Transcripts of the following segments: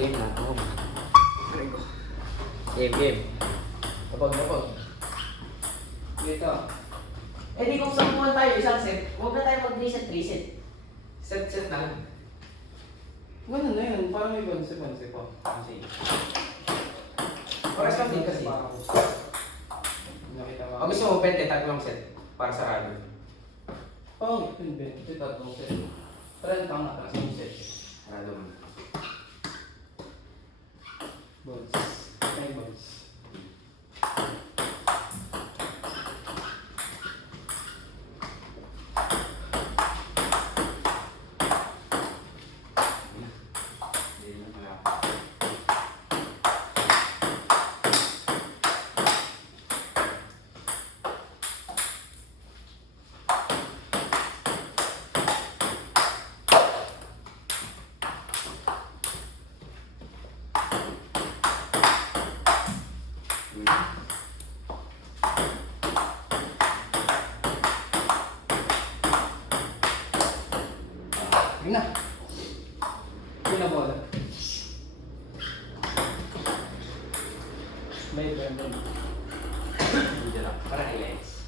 game na. Game. Kapag. Dito. Eh di kung sampuan tayo isang set, huwag na tayo mag-reset. Set na lang. Ganun na yun. Parang may bonse-bonse pa. Kasi. Oras lang din kasi. Nakita mo. Ang gusto mo, pwede, tatlong set para sa radio. Oo, yun. Ito tatlong set. Parang tama ka sa set. Radio mo. Bonds. May bonds. Yun na. Yun na bola. May brandon. Dito lang, para highlights.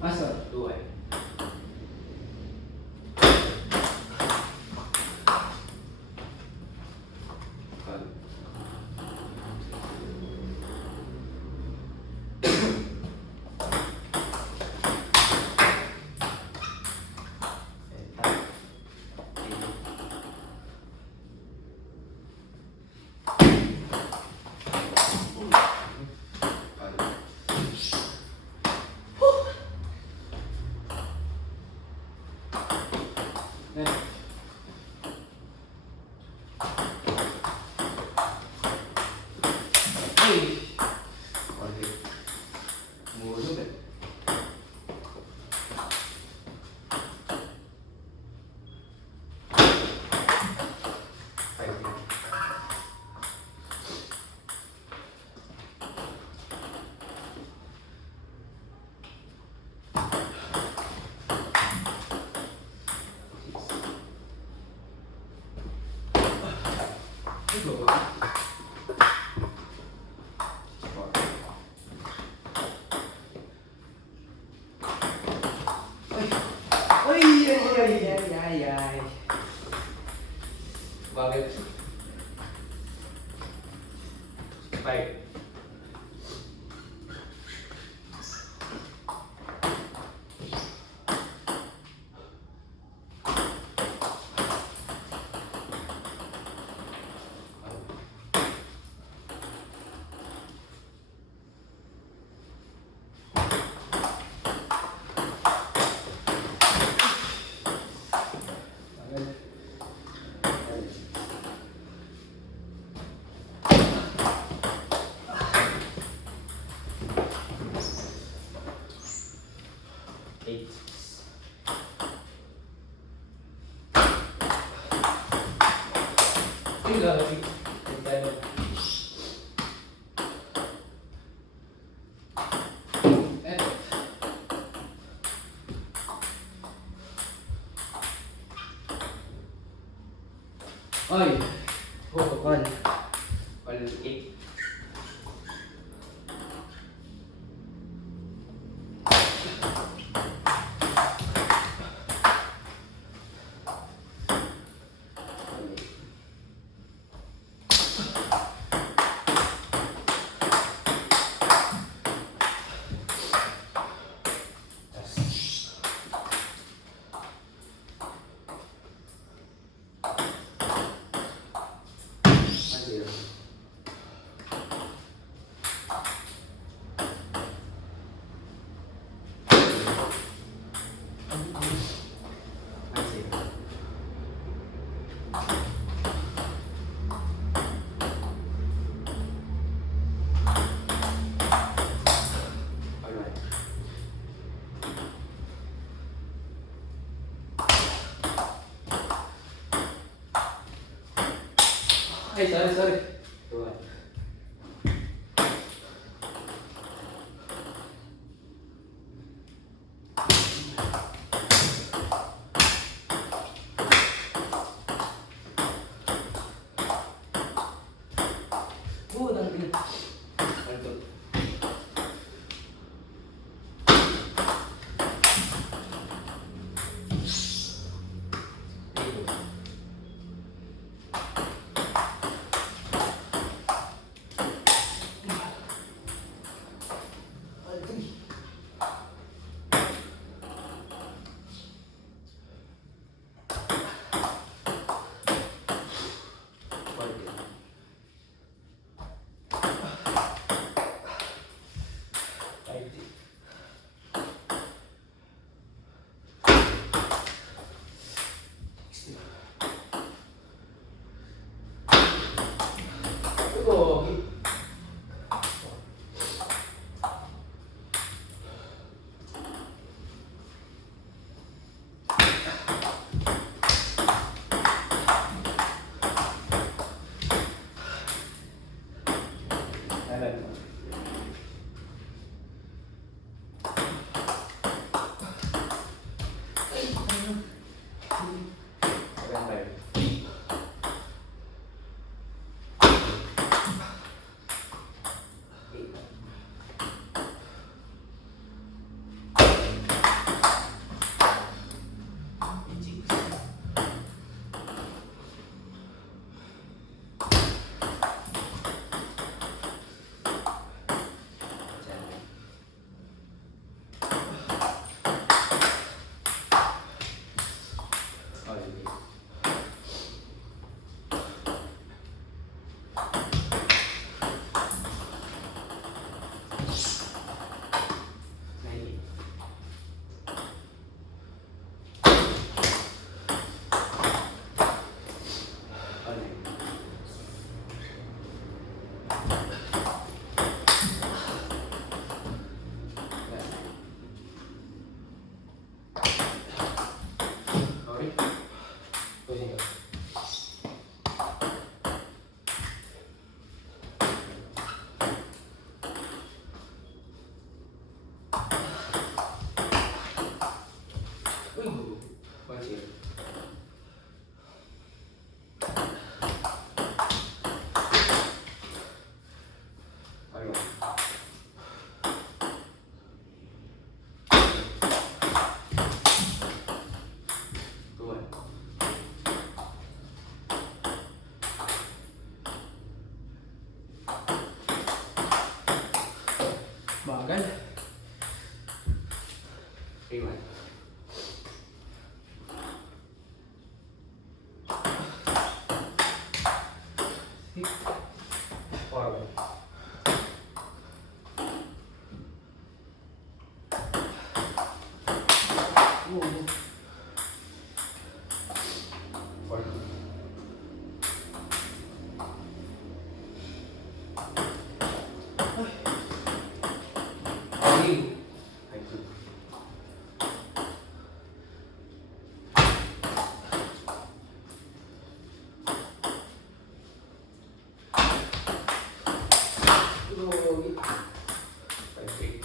Asa? Duhay. Ay. Bakit? 5. Ay! All 8. Ay, sorry. Go on. Good, ang bilis. One, two. Go. Ayan. Ayan tayo. Bagal. Iwan. Forward. Forward. Ay. Ay, two. Five, three.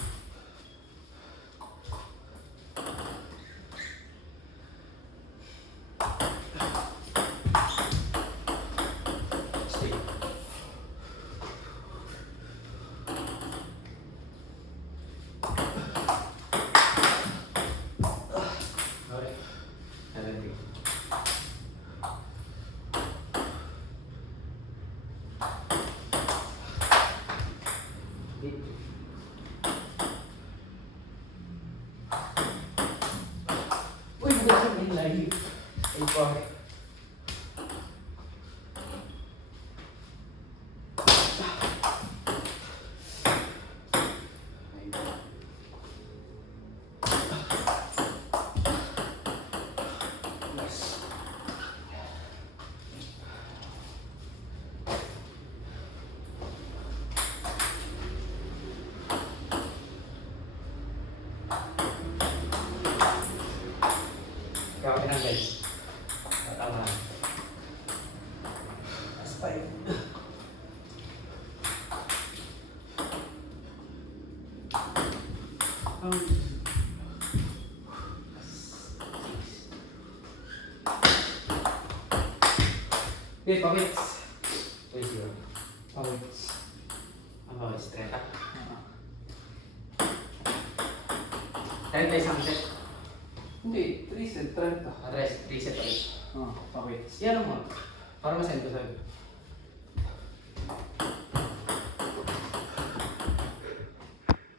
Stay. Okay. 70. Eight. Uy, bukas yung inline. Ay, pare. Yes. Okay, pawits. Wait, yun. Pawits. Ang bawal, straight up. 30 isang set. Hindi, 3 set, 30. Address, 3 set ulit. Pawits. Yan mo. Para masend ko sa'yo.